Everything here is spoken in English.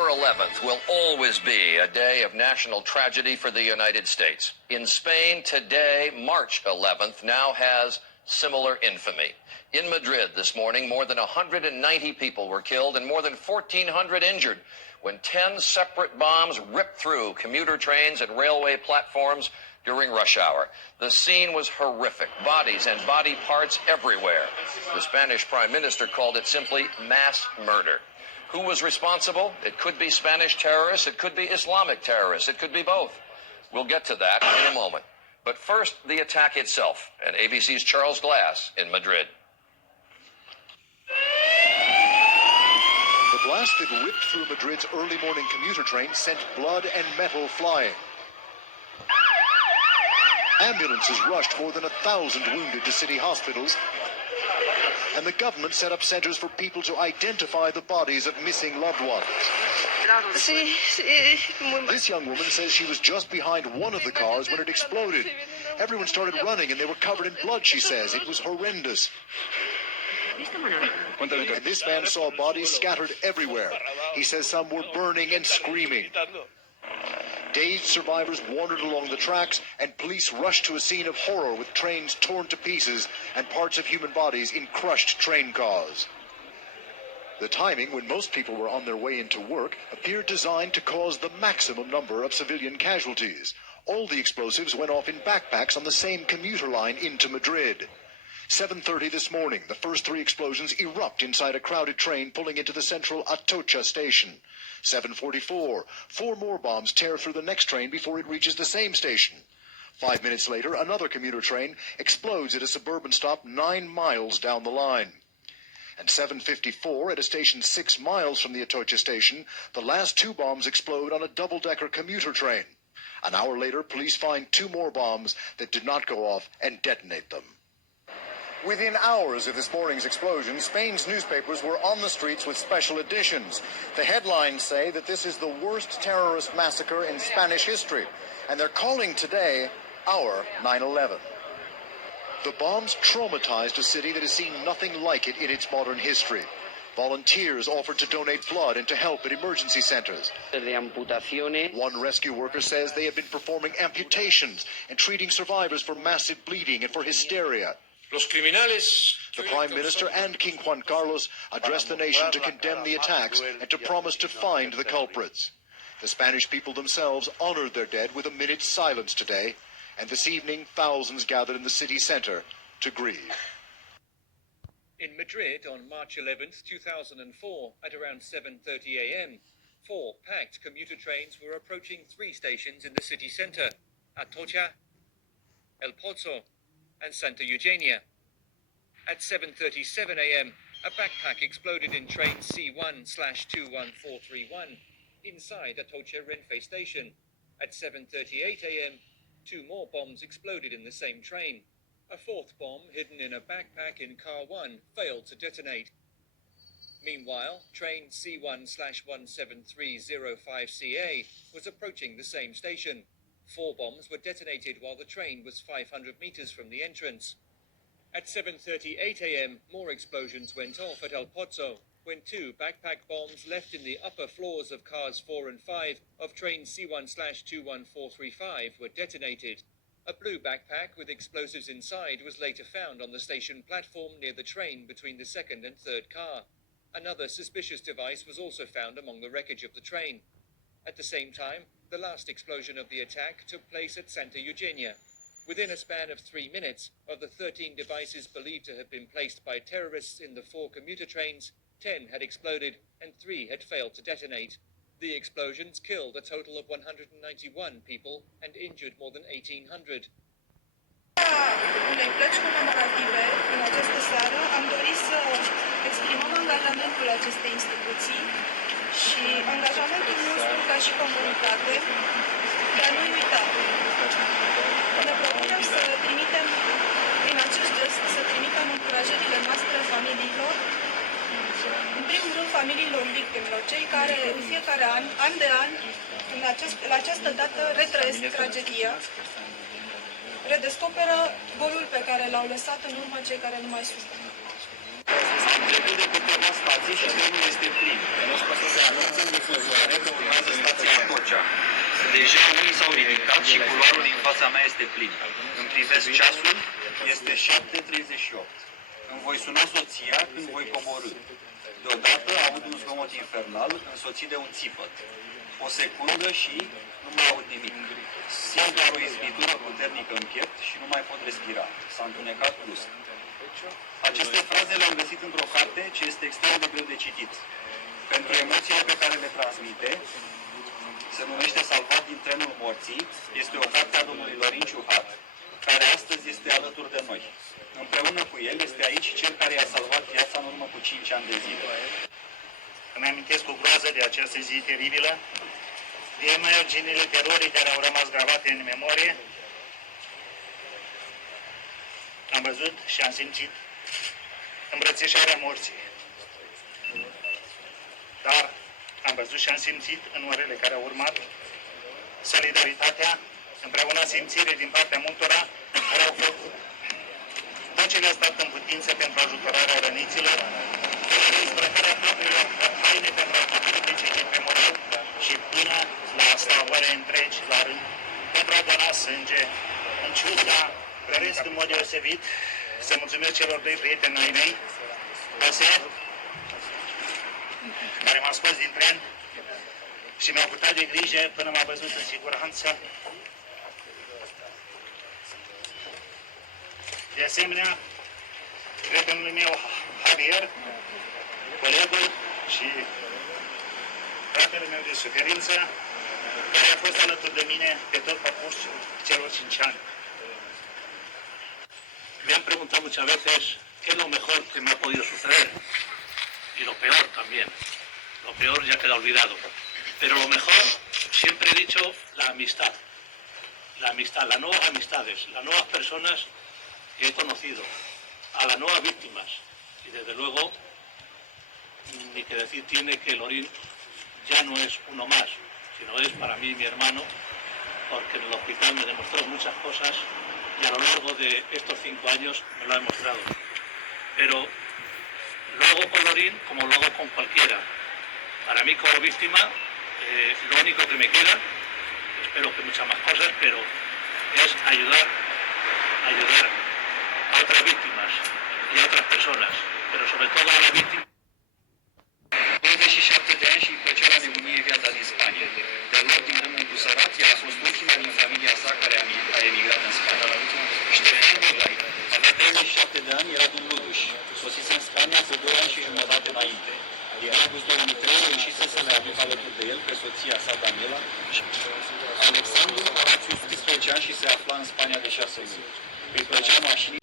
September 11th will always be a day of national tragedy for the United States. In Spain today, March 11th, now has similar infamy. In Madrid this morning, more than 190 people were killed and more than 1,400 injured when 10 separate bombs ripped through commuter trains and railway platforms during rush hour. The scene was horrific. Bodies and body parts everywhere. The Spanish Prime Minister called it simply mass murder. Who was responsible? It could be Spanish terrorists. It could be Islamic terrorists. It could be both. We'll get to that in a moment. But first, the attack itself, and ABC's Charles Glass in Madrid. The blast that ripped through Madrid's early morning commuter train sent blood and metal flying. Ambulances rushed more than 1,000 wounded to city hospitals, and the government set up centers for people to identify the bodies of missing loved ones. This young woman says she was just behind one of the cars when it exploded. Everyone started running and they were covered in blood, she says. It was horrendous. And this man saw bodies scattered everywhere. He says some were burning and screaming. Dazed survivors wandered along the tracks, and police rushed to a scene of horror with trains torn to pieces and parts of human bodies in crushed train cars. The timing, when most people were on their way into work, appeared designed to cause the maximum number of civilian casualties. All the explosives went off in backpacks on the same commuter line into Madrid. 7:30 this morning, the first 3 explosions erupt inside a crowded train pulling into the central Atocha station. 7:44, 4 more bombs tear through the next train before it reaches the same station. 5 minutes later, another commuter train explodes at a suburban stop 9 miles down the line. And 7:54, at a station 6 miles from the Atocha station, the last 2 bombs explode on a double-decker commuter train. An hour later, police find 2 more bombs that did not go off and detonate them. Within hours of this morning's explosion, Spain's newspapers were on the streets with special editions. The headlines say that this is the worst terrorist massacre in Spanish history, and they're calling today our 9/11. The bombs traumatized a city that has seen nothing like it in its modern history. Volunteers offered to donate blood and to help at emergency centers. One rescue worker says they have been performing amputations and treating survivors for massive bleeding and for hysteria. The Prime Minister and King Juan Carlos addressed the nation to condemn the attacks and to promise to find the culprits. The Spanish people themselves honored their dead with a minute's silence today, and this evening thousands gathered in the city center to grieve. In Madrid on March 11th, 2004, at around 7:30 a.m., 4 packed commuter trains were approaching 3 stations in the city center, Atocha, El Pozo, and Santa Eugenia. At 7:37 a.m., a backpack exploded in train C1/21431 inside Atocha Renfe station. At 7:38 a.m., 2 more bombs exploded in the same train. A 4th bomb hidden in a backpack in car 1 failed to detonate. Meanwhile, train C1/17305CA was approaching the same station. 4 bombs were detonated while the train was 500 meters from the entrance. At 7:38 a.m., more explosions went off at El Pozo when 2 backpack bombs left in the upper floors of cars 4 and 5 of train C1/21435 were detonated. A blue backpack with explosives inside was later found on the station platform near the train between the 2nd and 3rd car. Another suspicious device was also found among the wreckage of the train. At the same time, the last explosion of the attack took place at Santa Eugenia. Within a span of 3 minutes, of the 13 devices believed to have been placed by terrorists in the 4 commuter trains, 10 had exploded and 3 had failed to detonate. The explosions killed a total of 191 people and injured more than 1,800. Unei plăci comemorative în această seară, am dorit să exprimăm angajamentul acestei instituții și angajamentul nostru ca și comunitate de a nu uita. Ne propunem să trimitem, prin acest gest, să trimitem încurajările noastre familiilor, în primul rând familiilor victimelor, cei care în fiecare an de an, la această dată, retrăiesc tragedia, redescoperă golul pe care l-au lăsat în urmă cei care nu mai sunt. trecut de câteva stații și trenul este plin. Se anunță în difuzoare că urmează stația Atocea. Deja unii s-au ridicat și culoarul din fața mea este plin. Îmi privesc ceasul, este 7:38. Îmi voi suna soția când voi coborî. Deodată aud un zgomot infernal însoțit de un țipăt. O secundă și nu mai aud nimic. Simt doar o izbitură puternică în piept și nu mai pot respira. S-a întunecat brusc. Aceste fraze le-am găsit într-o carte ce este extrem de greu de citit. Pentru emoțiile pe care le transmite, se numește Salvat din trenul morții, este o carte a domnului Lorin Ciuhat, care astăzi este alături de noi. Împreună cu el este aici cel care i-a salvat viața în urmă cu 5 ani de zile. Îmi amintesc cu groază de această zi teribilă, de imaginile terorii care au rămas gravate în memorie. Am văzut și am simțit îmbrățișarea morții. Dar am văzut și am simțit în orele care au urmat solidaritatea, împreună simțire din partea multora care au făcut tot ce le-a stat în putință pentru ajutorarea răniților, dezbrăcarea propriilor haine pentru a protege pe moral și până la salvare întregi la rând pentru a dona sânge. În ciuda, doresc în mod deosebit să mulțumesc celor doi prieteni ai mei, care m-au scos din tren și mi-au purtat de grijă până m-a văzut în siguranță. De asemenea, prietenul meu, Javier, colegul și fratele meu de suferință, care a fost alături de mine pe tot parcursul celor 5 ani. Me han preguntado muchas veces qué es lo mejor que me ha podido suceder y lo peor también. Lo peor ya queda olvidado. Pero lo mejor, siempre he dicho, la amistad. La amistad, las nuevas amistades, las nuevas personas que he conocido, a las nuevas víctimas. Y desde luego, ni que decir tiene que Lorin ya no es uno más, sino es para mí mi hermano, porque en el hospital me demostró muchas cosas y a lo largo de estos 5 años me lo ha demostrado. Pero lo hago con Lorin como lo hago con cualquiera. Para mí como víctima, lo único que me queda, espero que muchas más cosas, pero es ayudar a otras víctimas y a otras personas, pero sobre todo a las víctimas. 27 de ani și îi plăcea la nebunie viața din Spania. Deloc din rândul cu sărații a fost ultima din familia sa care a emigrat în Spania. Ștefan Bodai avea 37 de ani, era din Luduș. Sosise în Spania cu 2 ani și jumătate înainte. Din august 2003 reușise să le aducă alături de el pe soția sa, Daniela, și Alexandru avea 18 ani și se afla în Spania de 6 luni. Îi plăcea mașinii.